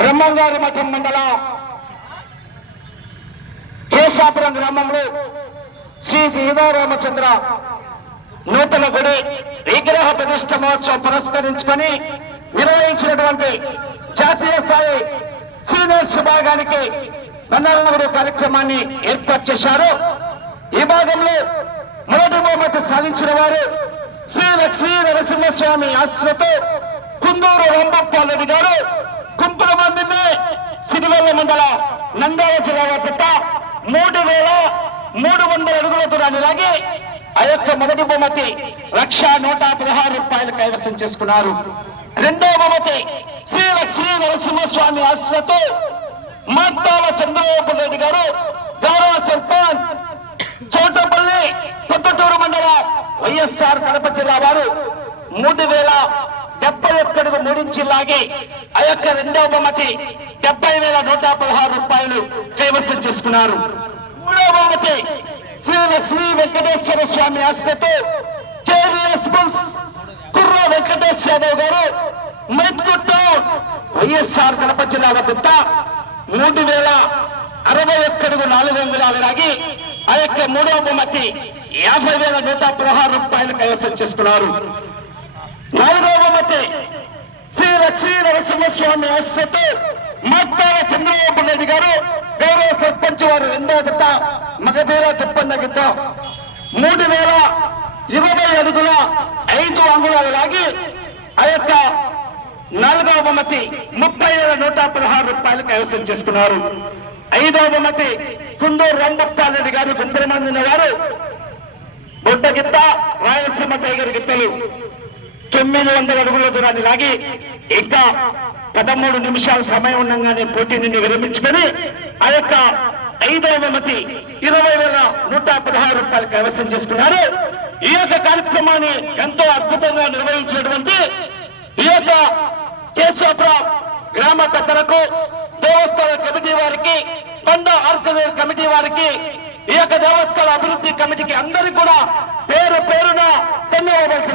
బ్రహ్మంగారి మఠం మండల కేశాపురం గ్రామంలో శ్రీ సీతారామచంద్ర నూతన గుడి విగ్రహ ప్రతిష్ఠ మహోత్సవం పురస్కరించుకొని నిర్వహించినటువంటి జాతీయ స్థాయి సీనియర్స్ విభాగానికి బంధాలనగూడు కార్యక్రమాన్ని ఏర్పాటు చేశారు. ఈ భాగంలో మొదటి బహుమతి సాధించిన వారు శ్రీ లక్ష్మీ నరసింహస్వామి ఆశ్రతో కుందూరు రాంబాపాలరెడ్డి గారు గుంపుల మందిని సిరివెల్ల మండల నంద్యాల జిల్లా వద్ద 3,300 అడుగుల దూరాన్ని లాగి ఆ యొక్క మొదటి బహుమతి 1,116 రూపాయలు కైవసం చేసుకున్నారు. రెండవ బహుమతి శ్రీ లక్ష్మీ నరసింహస్వామి ఆశ్రతో మార్తాల చంద్రబాబు రెడ్డి గారు గౌరవ సర్పంచ్ చోటపల్లి కొత్తటూరు మండల వైఎస్ఆర్ కడప జిల్లా వారు 3,071 అడుగు 3 ఇంచి లాగి ఆ యొక్క రెండవ బహుమతి 70,116 రూపాయలు కైవసం చేసుకున్నారు. మూడవ బహుమతి శ్రీ లక్ష్మీ వెంకటేశ్వర స్వామి ఆశ్రతో కేవీఎస్ బుల్స్ కుర్ర వెంకటేష్ యాదవ్ గారు మైట్కుట్ట వైఎస్ఆర్ కడప జిల్లా వద్ద 3,061 అడుగు 4 అంగుళాలు లాగి ఆ యొక్క మూడవ బహుమతి 50,116 రూపాయలు కైవసం చేసుకున్నారు. నాలుగవ బహుమతి శ్రీ లక్ష్మీ నరసింహస్వామి ఆశ్రతో మార్తాల చంద్రబాబు రెడ్డి గారు గౌరవ సర్పంచ్ వారు రెండవ జత మగధీర తిప్పన్న గిత్త 3,020 అడుగుల 5 అంగుళాలు లాగి ఆ యొక్క నాలుగవ బహుమతి 30,116 రూపాయలు కైవసం చేసుకున్నారు. ఐదవ బహుమతి కుందూరు రాంబాపాలరెడ్డి గారు గుండ్రమందిన వారు బొడ్డ గిత్త రాయలసీమ టైగర్ గిత్తలు 900 అడుగుల దూరాన్ని లాగి ఇంకా 13 నిమిషాల సమయం ఉండగానే పోటీ నుండి విరమించుకొని ఆ యొక్క ఐదవ బహుమతి 20,116 రూపాయలు కైవసం చేసుకున్నారు. ఈ యొక్క కార్యక్రమాన్ని ఎంతో అద్భుతంగా నిర్వహించినటువంటి ఈ యొక్క కేశవపురం గ్రామ పెద్దలకు, దేవస్థాన కమిటీ వారికి, కొండ ఆర్గనైజర్ కమిటీ వారికి, ఈ యొక్క దేవస్థాన అభివృద్ధి కమిటీకి అందరికీ కూడా పేరు పేరున ధన్యవాదాలు.